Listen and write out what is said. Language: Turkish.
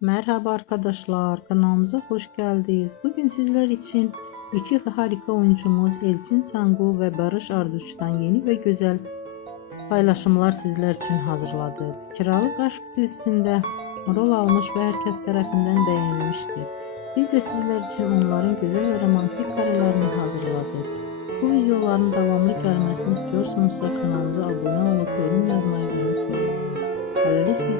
Merhaba arkadaşlar, kanalımıza hoş geldiniz. Bugün sizler için iki harika oyuncumuz Elçin Sangu ve Barış Arduç'tan yeni ve güzel paylaşımlar sizler için hazırladık. Kiralık Aşk dizisinde rol almış ve herkes tarafından beğenilmişti. Biz de sizler için onların güzel ve romantik karelerini hazırladık. Bu videoların devamlı gelmesini istiyorsanız kanalımıza abone olup yorum yazmayı unutmayın. Böylelikle